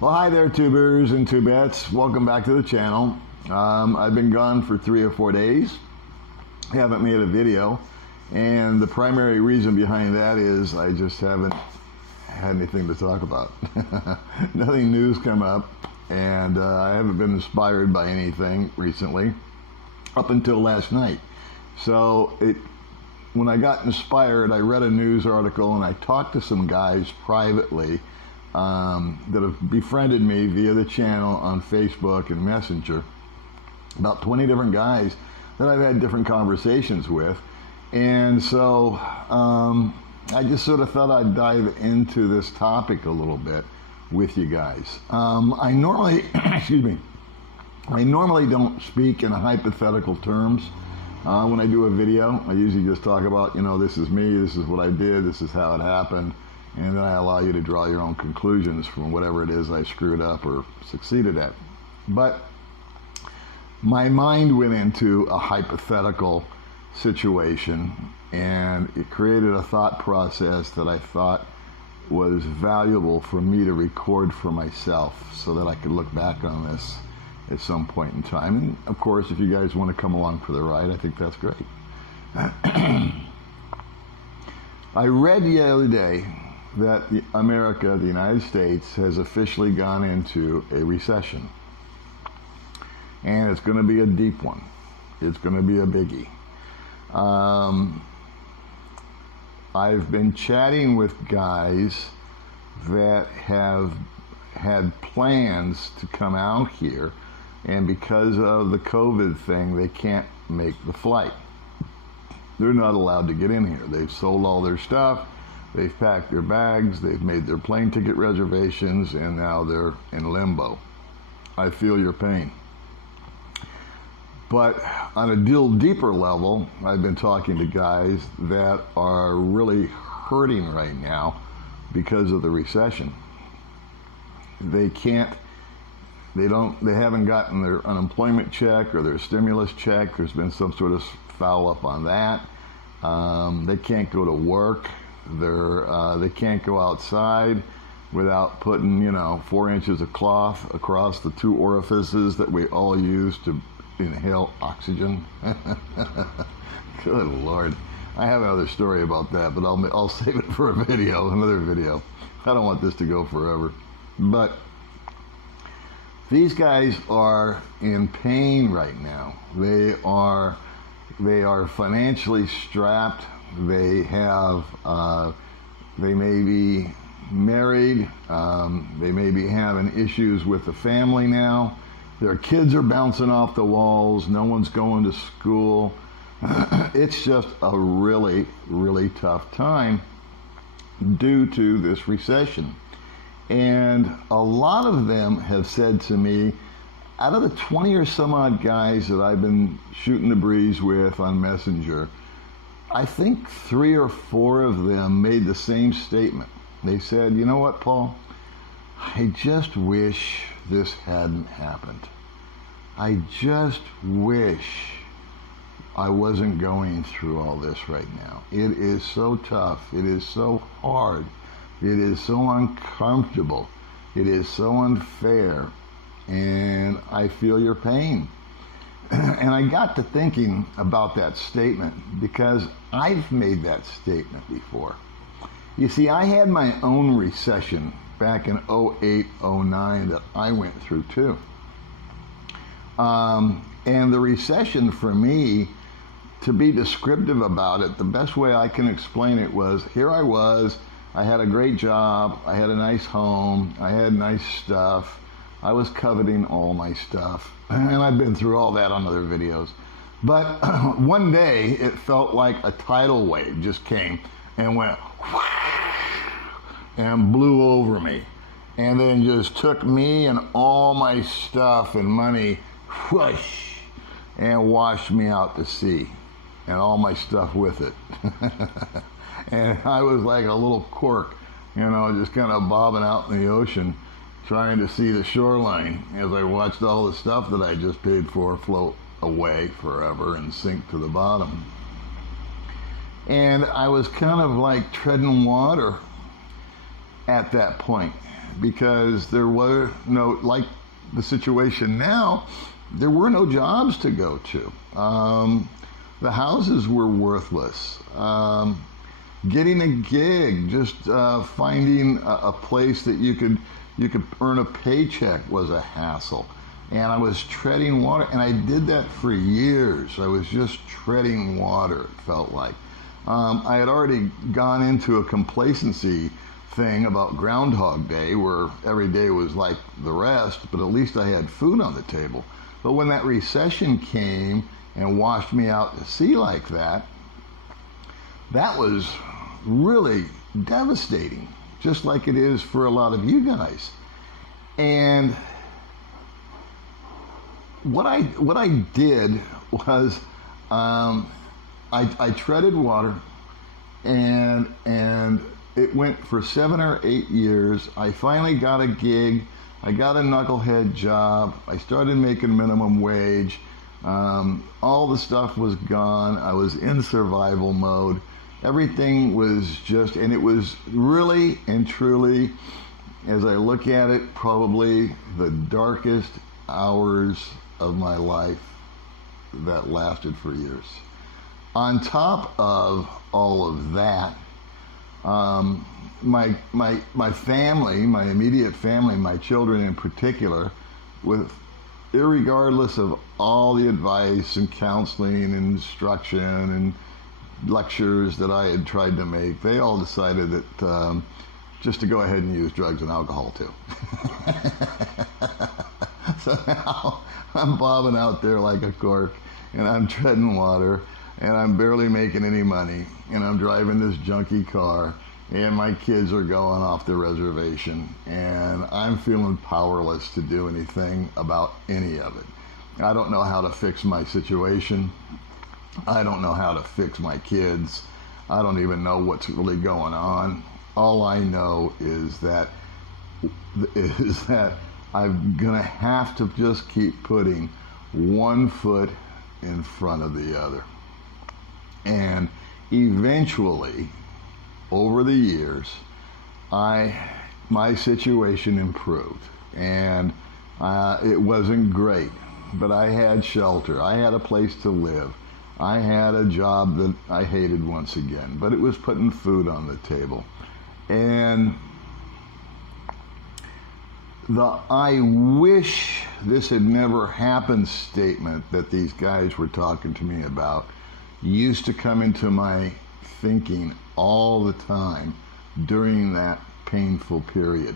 Well, hi there, tubers and tubettes. Welcome back to the channel. I've been gone for 3 or 4 days. I haven't made a video, and the primary reason behind that is I just haven't had anything to talk about. Nothing new's come up, and I haven't been inspired by anything recently up until last night. So when I got inspired, I read a news article and I talked to some guys privately that have befriended me via the channel on Facebook and Messenger. About 20 different guys that I've had different conversations with. And so I just sort of thought I'd dive into this topic a little bit with you guys. I normally, I normally don't speak in hypothetical terms. When I do a video, I usually just talk about, this is me, this is what I did, this is how it happened. And then I allow you to draw your own conclusions from whatever it is I screwed up or succeeded at. But my mind went into a hypothetical situation, and it created a thought process that I thought was valuable for me to record for myself so that I could look back on this at some point in time. And of course, if you guys want to come along for the ride, I think that's great. I read the other day that America, the United States, has officially gone into a recession. And it's going to be a deep one. It's going to be a biggie. I've been chatting with guys that have had plans to come out here, and because of the COVID thing, they can't make the flight. They're not allowed to get in here. They've sold all their stuff. They've packed their bags, they've made their plane ticket reservations, and now they're in limbo. I feel your pain. But on a deeper level, I've been talking to guys that are really hurting right now because of the recession. They haven't gotten their unemployment check or their stimulus check. There's been some sort of foul up on that. They can't go to work. They can't go outside without putting, 4 inches of cloth across the 2 orifices that we all use to inhale oxygen. Good Lord. I have another story about that, but I'll save it for another video. I don't want this to go forever. But these guys are in pain right now. They are financially strapped. They may be married. They may be having issues with the family now. Their kids are bouncing off the walls. No one's going to school. It's just a really, really tough time due to this recession. And a lot of them have said to me, out of the 20 or some odd guys that I've been shooting the breeze with on Messenger, I think 3 or 4 of them made the same statement. They said, you know what, Paul? I just wish this hadn't happened. I just wish I wasn't going through all this right now. It is so tough. It is so hard. It is so uncomfortable. It is so unfair. And I feel your pain. And I got to thinking about that statement because I've made that statement before. You see, I had my own recession back in 08, 09 that I went through too. And the recession for me, to be descriptive about it, the best way I can explain it was, here I was, I had a great job, I had a nice home, I had nice stuff, I was coveting all my stuff, and I've been through all that on other videos. But one day, it felt like a tidal wave just came and went and blew over me, and then just took me and all my stuff and money, whoosh, and washed me out to sea, and all my stuff with it. And I was like a little cork, just kind of bobbing out in the ocean, trying to see the shoreline as I watched all the stuff that I just paid for float away forever and sink to the bottom. And I was kind of like treading water at that point, because there were no, like the situation now, there were no jobs to go to. The houses were worthless. Getting a gig, just finding a place that you could earn a paycheck was a hassle. And I was treading water, and I did that for years. I was just treading water, it felt like. I had already gone into a complacency thing about Groundhog Day, where every day was like the rest, but at least I had food on the table. But when that recession came and washed me out to sea like that, that was really devastating, just like it is for a lot of you guys. And what I did was I treaded water, and it went for 7 or 8 years. I finally got a gig. I got a knucklehead job. I started making minimum wage. All the stuff was gone. I was in survival mode. Everything was just, and it was really and truly, as I look at it, probably the darkest hours of my life that lasted for years. On top of all of that, my family, my immediate family, my children in particular, irregardless of all the advice and counseling and instruction and lectures that I had tried to make, they all decided that just to go ahead and use drugs and alcohol too. So now I'm bobbing out there like a cork, and I'm treading water, and I'm barely making any money, and I'm driving this junky car, and my kids are going off the reservation, and I'm feeling powerless to do anything about any of it. I don't know how to fix my situation. I don't know how to fix my kids. I don't even know what's really going on. All I know is that I'm gonna have to just keep putting one foot in front of the other. And eventually, over the years, my situation improved, and it wasn't great, but I had shelter. I had a place to live. I had a job that I hated once again, but it was putting food on the table. And the "I wish this had never happened" statement that these guys were talking to me about used to come into my thinking all the time during that painful period.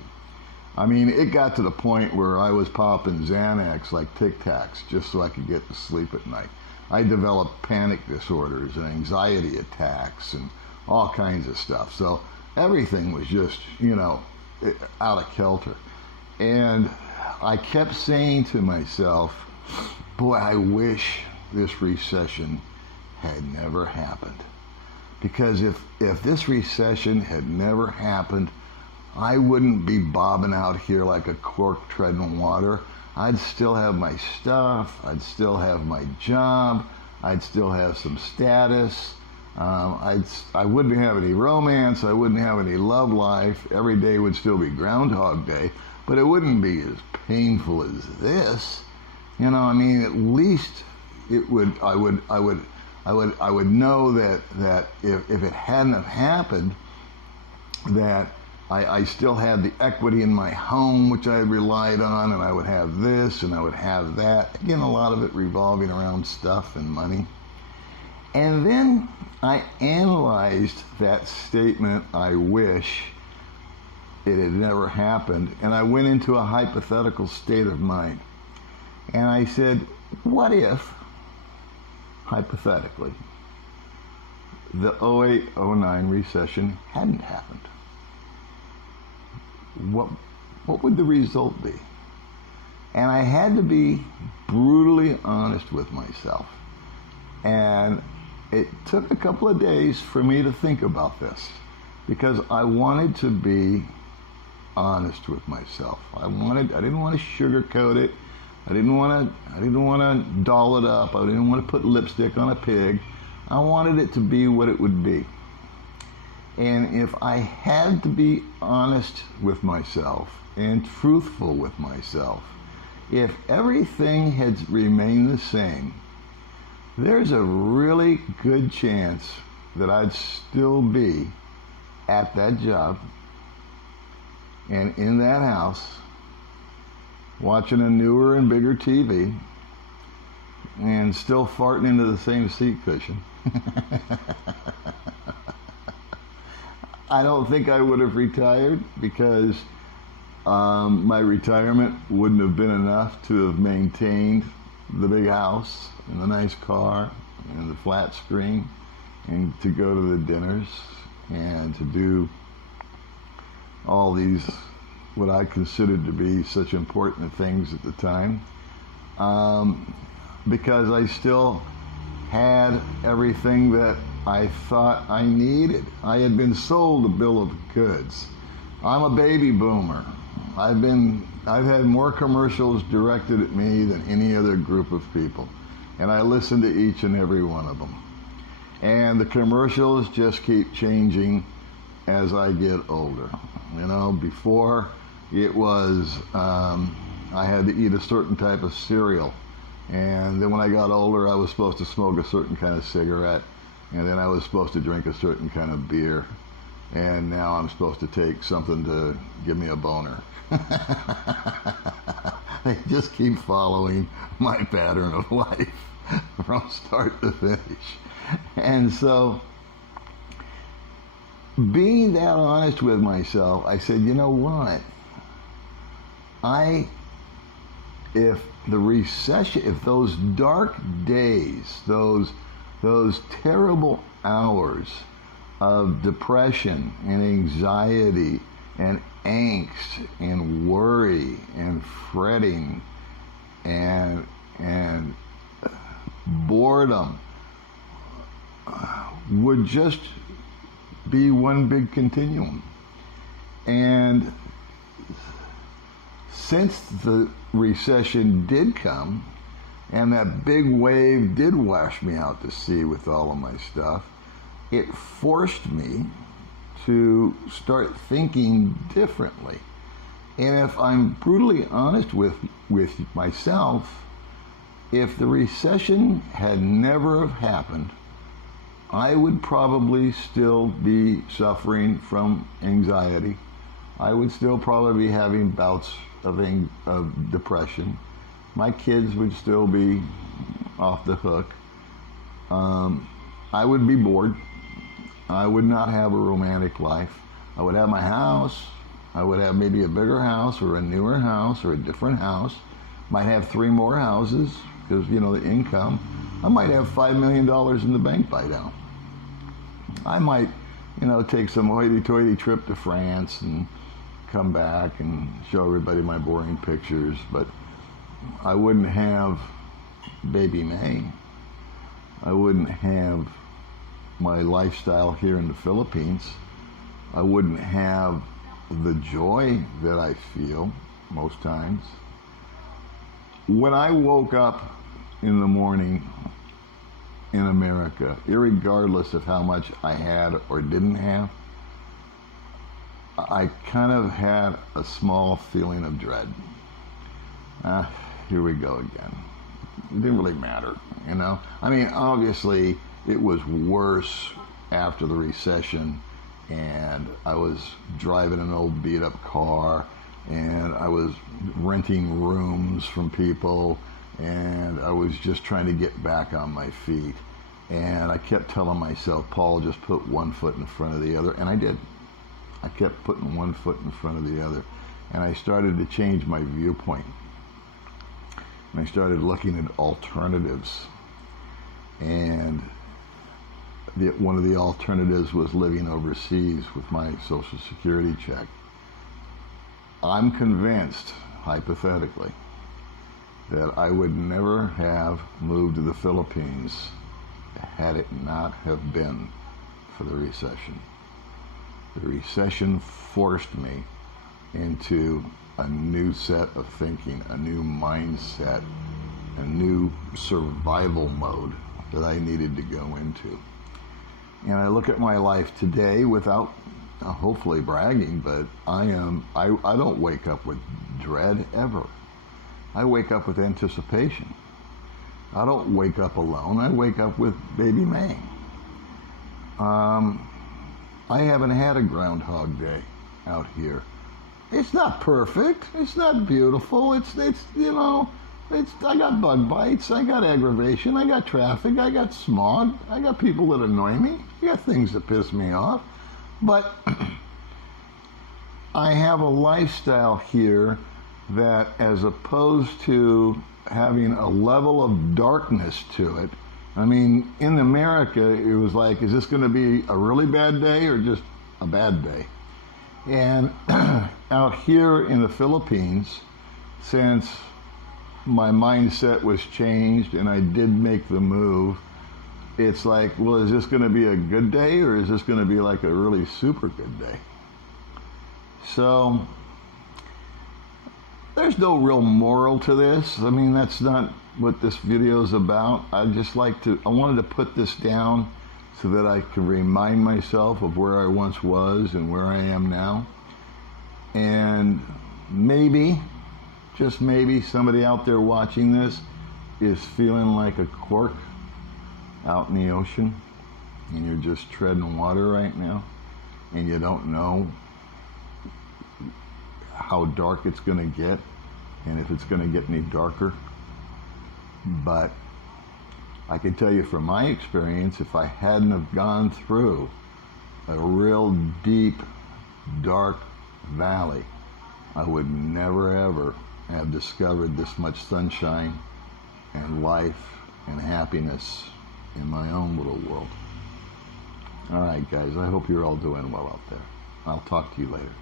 I mean, it got to the point where I was popping Xanax like Tic Tacs just so I could get to sleep at night. I developed panic disorders and anxiety attacks and all kinds of stuff. So everything was just, out of kilter. And I kept saying to myself, boy, I wish this recession had never happened. Because if this recession had never happened, I wouldn't be bobbing out here like a cork treading water. I'd still have my stuff. I'd still have my job. I'd still have some status. I wouldn't have any romance. I wouldn't have any love life. Every day would still be Groundhog Day, but it wouldn't be as painful as this. At least it would. I would know that if it hadn't have happened, that I still had the equity in my home, which I relied on, and I would have this and I would have that. Again, a lot of it revolving around stuff and money. And then I analyzed that statement, "I wish it had never happened," and I went into a hypothetical state of mind. And I said, what if, hypothetically, the 08-09 recession hadn't happened? What would the result be? And I had to be brutally honest with myself. And it took a couple of days for me to think about this, because I wanted to be honest with myself. I didn't want to sugarcoat it. I didn't want to doll it up. I didn't want to put lipstick on a pig. I wanted it to be what it would be. And if I had to be honest with myself and truthful with myself, if everything had remained the same, there's a really good chance that I'd still be at that job and in that house watching a newer and bigger TV and still farting into the same seat cushion. I don't think I would have retired because my retirement wouldn't have been enough to have maintained the big house and the nice car and the flat screen and to go to the dinners and to do all these what I considered to be such important things at the time, because I still had everything that I thought I needed. I had been sold a bill of goods. I'm a baby boomer. I've had more commercials directed at me than any other group of people, and I listen to each and every one of them. And the commercials just keep changing as I get older. You know, before it was I had to eat a certain type of cereal, and then when I got older I was supposed to smoke a certain kind of cigarette, and then I was supposed to drink a certain kind of beer, and now I'm supposed to take something to give me a boner. They just keep following my pattern of life from start to finish. And so, being that honest with myself, I said, you know what? If the recession, if those dark days, those terrible hours of depression and anxiety and angst and worry and fretting and boredom would just be one big continuum. And since the recession did come and that big wave did wash me out to sea with all of my stuff, it forced me to start thinking differently. And if I'm brutally honest with myself, if the recession had never have happened, I would probably still be suffering from anxiety. I would still probably be having bouts of depression. My kids would still be off the hook. I would be bored. I would not have a romantic life. I would have my house. I would have maybe a bigger house or a newer house or a different house. Might have 3 more houses because, you know, the income. I might have $5 million in the bank by now. I might, you know, take some hoity-toity trip to France and come back and show everybody my boring pictures, but I wouldn't have baby May. I wouldn't have my lifestyle here in the Philippines. I wouldn't have the joy that I feel most times. When I woke up in the morning in America, irregardless of how much I had or didn't have, I kind of had a small feeling of dread. Here we go again. It didn't really matter, you know? I mean, obviously, it was worse after the recession, and I was driving an old beat-up car, and I was renting rooms from people, and I was just trying to get back on my feet. And I kept telling myself, Paul, just put one foot in front of the other, and I did. I kept putting one foot in front of the other, and I started to change my viewpoint. And I started looking at alternatives, and one of the alternatives was living overseas with my Social Security check. I'm convinced, hypothetically, that I would never have moved to the Philippines had it not have been for the recession. The recession forced me into a new set of thinking, a new mindset, a new survival mode that I needed to go into. And I look at my life today without hopefully bragging, but I don't wake up with dread ever. I wake up with anticipation. I don't wake up alone. I wake up with baby May. I haven't had a Groundhog Day out here. It's not perfect. It's not beautiful. It's you know, I got bug bites. I got aggravation. I got traffic. I got smog. I got people that annoy me. I got things that piss me off. But I have a lifestyle here that, as opposed to having a level of darkness to it, I mean, in America, it was like, is this going to be a really bad day or just a bad day? And out here in the Philippines, since my mindset was changed and I did make the move, it's like, well, is this going to be a good day or is this going to be like a really super good day? So there's no real moral to this. I mean, that's not what this video is about. I wanted to put this down so that I can remind myself of where I once was and where I am now. And maybe, just maybe, somebody out there watching this is feeling like a cork out in the ocean and you're just treading water right now and you don't know how dark it's going to get and if it's going to get any darker. But I can tell you from my experience, if I hadn't have gone through a real deep, dark valley, I would never ever have discovered this much sunshine and life and happiness in my own little world. All right, guys, I hope you're all doing well out there. I'll talk to you later.